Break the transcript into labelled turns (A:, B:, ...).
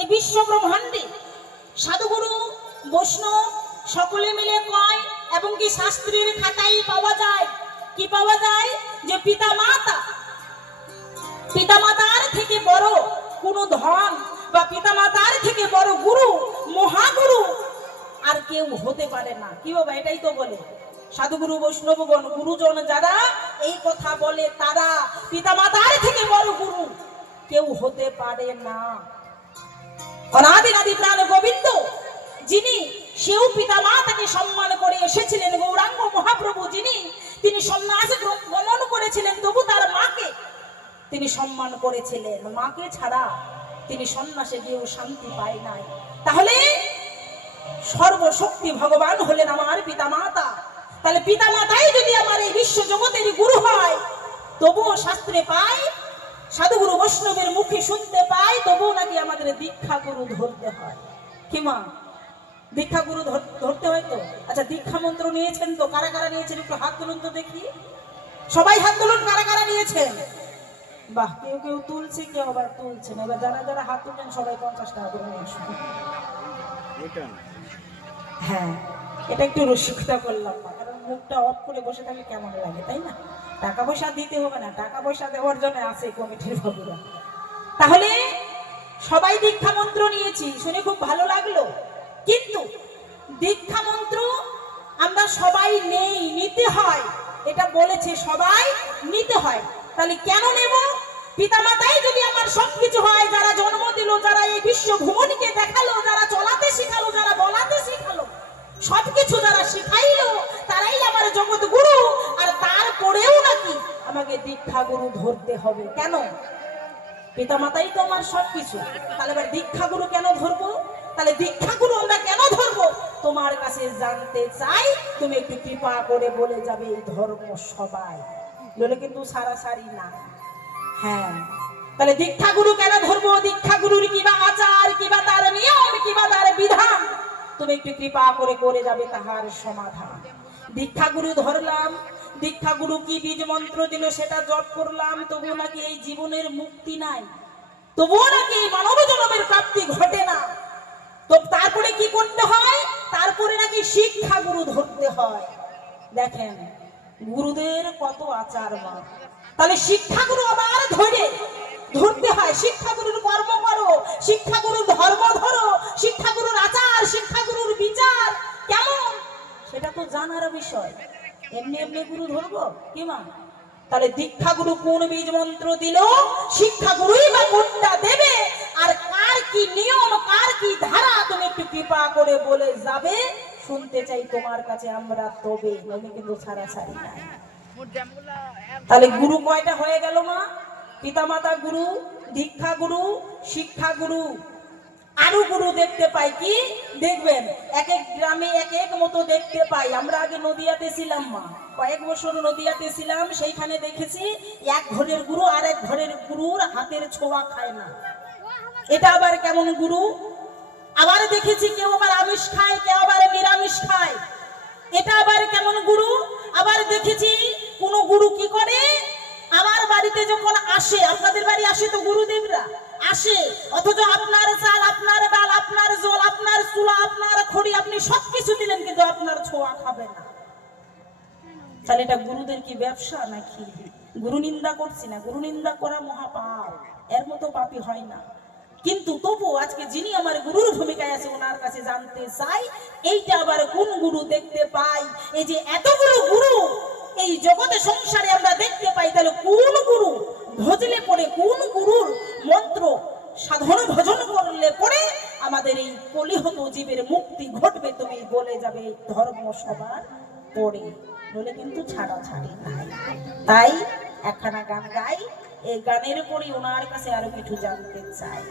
A: এই বিশ্ব ব্রহ্মাণ্ডে সাধুগুরু, বৈষ্ণব সকলে মিলে কয়, এবং কি শাস্ত্রের খাতায় পাওয়া যায়? কি পাওয়া যায়? যে পিতা মাতা পিতামাতার থেকে বড় কোনো ধন বা পিতামাতার থেকে বড় গুরু, মহাগুরু আর কেউ হতে পারে না। কি বাবা, এটাই তো বলে। সাধুগুরু, বৈষ্ণবগণ, গুরুজন যারা এই কথা বলে, তারা পিতামাতার থেকে বড় গুরু কেউ হতে পারে না। অনাদিনাদি প্রাণ গোবিন্দ, যিনি সেও পিতা মাতাকে সম্মান করে এসেছিলেন, গৌরাঙ্গ মহাপ্রভু যিনি, তিনি সন্ন্যাস গমন করেছিলেন, তবু তার মাকে তিনি সম্মান করেছিলেন। মাকে ছাড়া তিনি সন্ন্যাসে গিয়েও শান্তি পায় নাই। তাহলে সর্বশক্তি ভগবান হলেন আমার পিতা মাতা তাহলে পিতা মাতাই যদি আমার এই বিশ্ব জগতের গুরু হয়, তবুও শাস্ত্রে পাই সাধুগুরু বৈষ্ণবের মুখে শুনতে পাই আমাদের দীক্ষা গুরু ধরতে হয়। কি মা? দীক্ষা গুরু ধরতে হয় তো? আচ্ছা দীক্ষা মন্ত্র নিয়েছেন তো? কারা কারা নিয়েছেন? একটু হাত তুলুন তো দেখি। সবাই হাত তুলুন, কারা কারা নিয়েছেন? বাহ, কেউ কেউ তুলছে, কেউ আবার তুলছে না। এবার যারা যারা হাত তুলছেন, সবাই পঞ্চাশ টাকা করে হ্যাঁ এটা একটু রসিকতা করলাম না কারণ মুখটা অফ করে বসে থাকলে কেমন লাগে, তাই না? টাকা পয়সা দিতে হবে না, টাকা পয়সা দেওয়ার জন্য আছে কমিটির বাবুরা। তাহলে সবাই দীক্ষা মন্ত্র নিয়েছি, শুনে খুব ভালো লাগল। কিন্তু দীক্ষা মন্ত্র আমরা সবাই নেই, নিতে হয়। এটা বলেছে সবাই, নিতে হয়। তাহলে কেন নেব? পিতামাতাই যদি আমার সবকিছু হয়, যারা জন্ম দিল, যারা এই বিশ্ব ভ্রমণকে দেখাল, যারা চলাতে শিখালো, যারা বলাতে শিখালো, সবকিছু যারা শিখাইলো, তারাই আমার জগৎ গুরু আর তারপরেও নাকি আমাকে দীক্ষা গুরু ধরতে হবে। কেন? পিতামাতাই তো আমার সবকিছু। তাহলে এবার দীক্ষা গুরু কেন ধরবো? তাহলে দীক্ষা গুরু আমরা কেন ধরবো? তোমার কাছে জানতে চাই, তুমি একটু কৃপা করে বলে যাবে এই ধর্ম সবাই। নইলে কিন্তু সারা সারি না। হ্যাঁ। তাহলে দীক্ষা গুরু কেন ধরবো? দীক্ষা গুরুর কিবা আচার কিবা তার নিয়ম কিবা তার বিধান? তুমি একটু কৃপা করে করে যাবে তাহার সমাধান। দীক্ষা গুরু ধরলাম দীক্ষা গুরু কি বীজ মন্ত্র দিল সেটা জপ করলাম তবু নাকি এই জীবনের মুক্তি নাই। তবুও নাকি মানব জনমের প্রাপ্তি ঘটে না। তো তারপরে কি করতে হয়? তারপরে নাকি শিক্ষা গুরু ধরতে হয়। দেখেন, গুরুদের কত আচার তাহলে শিক্ষাগুরু আবার ধরে। ধরতে হয়, শিক্ষাগুরুর কর্ম করো, শিক্ষাগুরুর ধর্ম ধরো, শিক্ষাগুরুর আচার, শিক্ষাগুরুর বিচার। কেমন? সেটা তো জানার বিষয়। এমনি এমনি গুরু ধরবো? কি মা? তাহলে দীক্ষাগুরু কোন বীজ মন্ত্র দিল? শিক্ষাগুরুই বা কোনটা দেবে? আর কার কি নিয়ম, কার কি ধারা, তুমি একটু কৃপা করে বলে যাবে? শুনতে চাই তোমার কাছে আমরা তবে। নইলে কিন্তু ছাড়া ছাড়ি নাই তাহলে গুরু কয়টা হয়ে গেল মা? পিতামাতা গুরু দীক্ষা গুরু শিক্ষা গুরু আরও গুরু দেখতে পাই কি? দেখবেন এক এক গ্রামে এক এক মতো দেখতে পাই। আমরা আগে নদিয়াতে ছিলাম, মা। কয়েক বছর নদিয়াতে ছিলাম, সেইখানে দেখেছি এক ঘরের গুরু আর এক ঘরের গুরুর হাতের ছোঁয়া খায় না। এটা আবার কেমন গুরু? আবার দেখেছি কেউ আবার আমিষ খায়, কেউ আবার নিরামিষ খায়। এটা আবার কেমন গুরু? আবার দেখেছি কোন গুরু কি করে? বাড়িতে যখন আসে, আপনাদের বাড়ি আসে তো গুরুদেবরা? আসে। অথচ আপনার চাল, আপনার ডাল, আপনার জল, আপনার চুলা, আপনার খড়ি, আপনি সবকিছু দিলেন, কিন্তু আপনার ছোঁয়া খাবে না। তাহলে এটা গুরুদের কি ব্যবসা নাকি? গুরু নিন্দা করছি না, গুরু নিন্দা করা মহাপাপ। এর মতো পাপই হয় না। কিন্তু তবু আজকে যিনি আমার গুরুর ভূমিকায় আছে, ওনার কাছে জানতে চাই, এইটা আবার কোন গুরু দেখতে পাই? এই যে এতগুলো গুরু এই জগতে সংসারে আমরা দেখতে পাই, তাহলে কোন গুরু ভজলে পড়ে কোন গুরুর মন্ত্র সাধন ভজন করলে পরে আমাদের এই কলিহত জীবের মুক্তি ঘটবে তুমি বলে যাবে ধর্ম সবার পরে। বলে কিন্তু ছাড়া ছাড়ি নাই। তাই একখানা গান গাই, এই গানের পরে ওনার কাছে আরও কিছু জানতে চাই।